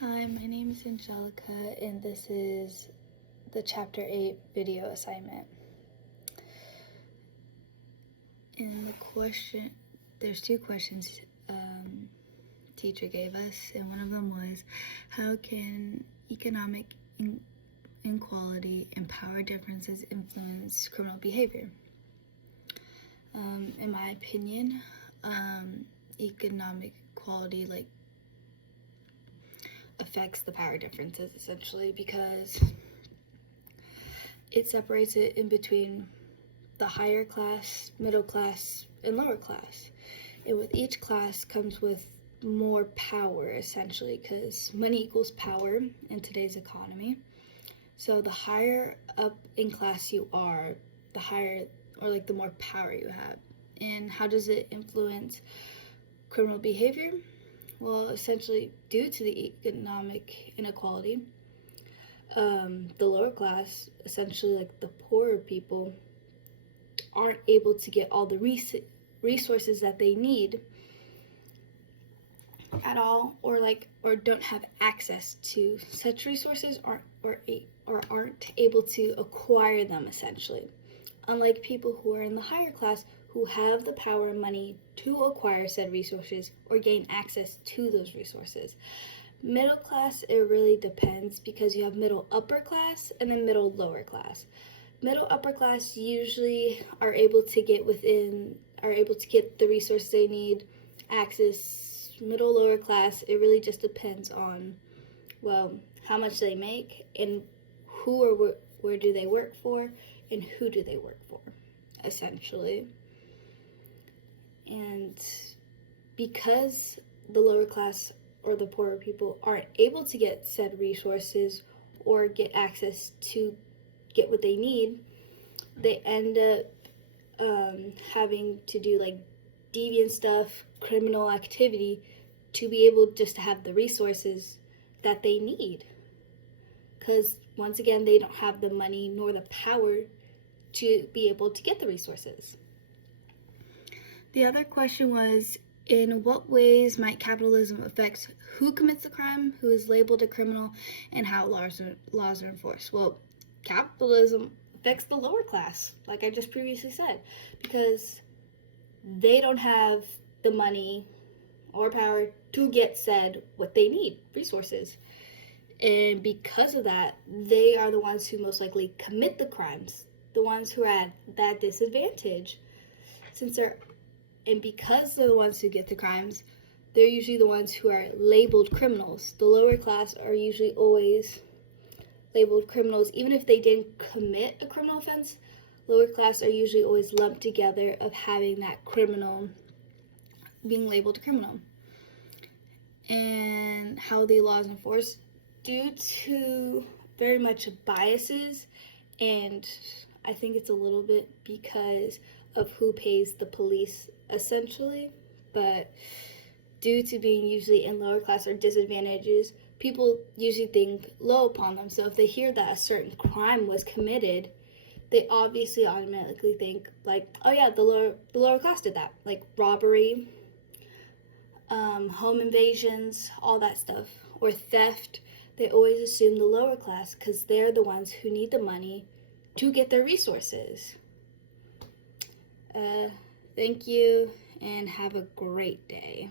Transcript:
Hi, my name is Angelica, and this is the Chapter 8 video assignment. And there's two questions teacher gave us, and one of them was, how can economic inequality and power differences influence criminal behavior? In my opinion, economic equality affects the power differences essentially, because it separates it in between the higher class, middle class, and lower class. And with each class comes with more power essentially, because money equals power in today's economy. So the higher up in class you are, the higher the more power you have. And how does it influence criminal behavior? Well, essentially, due to the economic inequality, the lower class, essentially the poorer people, aren't able to get all the resources that they need at all, or don't have access to such resources, or aren't able to acquire them essentially. Unlike people who are in the higher class, who have the power and money to acquire said resources or gain access to those resources. Middle class, it really depends, because you have middle upper class and then middle lower class. Middle upper class usually are able to get the resources they need, access. Middle lower class, it really just depends on, how much they make and who or where do they work for and who do they work for, essentially. And because the lower class or the poorer people aren't able to get said resources or get access to get what they need, they end up having to do deviant stuff, criminal activity, to be able just to have the resources that they need. Because once again, they don't have the money nor the power to be able to get the resources. The other question was, in what ways might capitalism affect who commits the crime, who is labeled a criminal, and how laws are enforced? Well, capitalism affects the lower class, like I just previously said, because they don't have the money or power to get said what they need, resources. And because of that, they are the ones who most likely commit the crimes, the ones who are at that disadvantage. And because they're the ones who get the crimes, they're usually the ones who are labeled criminals. The lower class are usually always labeled criminals. Even if they didn't commit a criminal offense, lower class are usually always lumped together of having that criminal, being labeled a criminal. And how the laws are enforced, due to very much biases, and I think it's a little bit because of who pays the police essentially, but due to being usually in lower class or disadvantages, people usually think low upon them. So if they hear that a certain crime was committed, they obviously automatically think oh yeah, the lower class did that, like robbery, home invasions, all that stuff, or theft. They always assume the lower class because they're the ones who need the money to get their resources. Thank you, and have a great day.